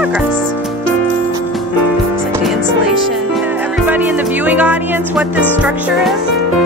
progress. Looks like the insulation. Everybody in the viewing audience, what this structure is?